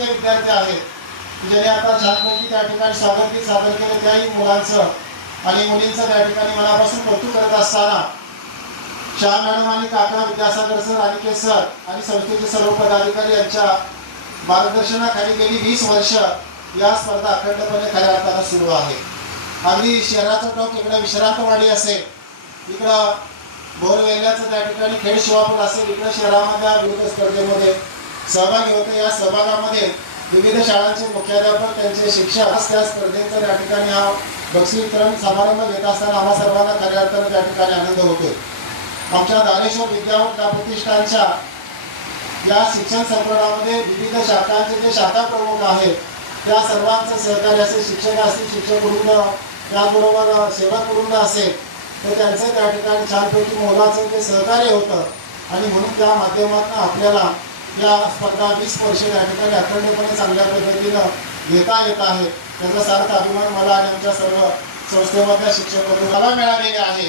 असंख्य विद्यार्थी आहेत ज्यांनी आता छानपैकी त्या ठिकाणी स्वागत सादर केले। त्याही मुलांचं आणि मुलींचं त्या ठिकाणी मनापासून कौतुक करत असताना शाह मॅडम आणि काका विद्यासागर सर, अनिकेत सर आणि संस्थेचे सर्व पदाधिकारी यांच्या मार्गदर्शनाखाली गेली 20 वर्ष या स्पर्धा अखंडपणे खऱ्या अर्थानं सुरू आहे। अगदी शहराचा टोक इकडे विश्रांतवाडी असेल, इकडं बोरवेल्याचं त्या ठिकाणी खेड शिवापूर असेल, इकडे शहरामध्ये विविध स्पर्धेमध्ये सहभागी होते। या सहभागामध्ये विविध शाळांचे मुख्याध्यापक, त्यांचे शिक्षक त्या स्पर्धेचा त्या ठिकाणी हा बक्षीस वितरण समारंभ घेत असताना आम्हा सर्वांना खऱ्या अर्थानं त्या ठिकाणी आनंद होतो। आमच्या दानेश्वर विद्या प्रतिष्ठानच्या या शिक्षण संकुलामध्ये विविध शाखांचे जे शाखा प्रमुख आहेत त्या सर्वांचं सहकार्य असेल, शिक्षक असतील, शिक्षक वृंद, त्याचबरोबर सेवक वृंद असेल, तर त्यांचं त्या ठिकाणी छानपैकी मोलाचं ते सहकार्य होतं आणि म्हणून त्या माध्यमातून आपल्याला या स्पर्धा 20 वर्ष त्या ठिकाणी अखंडपणे चांगल्या पद्धतीनं घेता येत आहे। त्याचा सार्थ अभिमान मला आणि आमच्या सर्व संस्थेमधल्या शिक्षक वर्गाला मिळालेले आहे।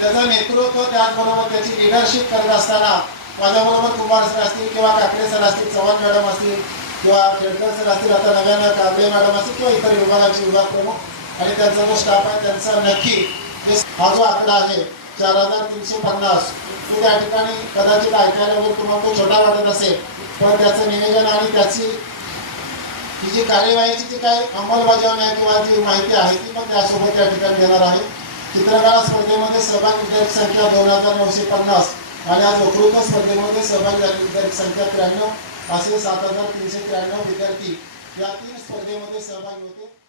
त्याचं नेतृत्व, त्याचबरोबर त्याची लिडरशिप करत असताना माझ्याबरोबर कुमार सर असतील किंवा काकडे सर असतील, चव्हाण मॅडम असतील किंवा खेडकर सर असतील, आता नव्यानं कांबळे मॅडम असतील किंवा इतर विभागाचे विभाग प्रमुख आणि त्यांचा जो स्टाफ आहे त्यांचा नक्की हा जो आकडा आहे 4350 तो त्या ठिकाणी कदाचित ऐकायला वगैरे तुम्हाला तो छोटा वाटत असेल, पण त्याचं नियोजन आणि त्याची ही जी कार्यवाहीची जी काही अंमलबजावणी आहे किंवा जी माहिती आहे ती पण त्यासोबत त्या ठिकाणी देणार आहे। चित्रकला स्पर्धेमध्ये सहभागी विद्यार्थी संख्या 2950 आणि आज वक्तृत्व स्पर्धेमध्ये सहभागी झालेली विद्यार्थी संख्या 93 असे 7393 विद्यार्थी या 3 स्पर्धेमध्ये सहभागी होते।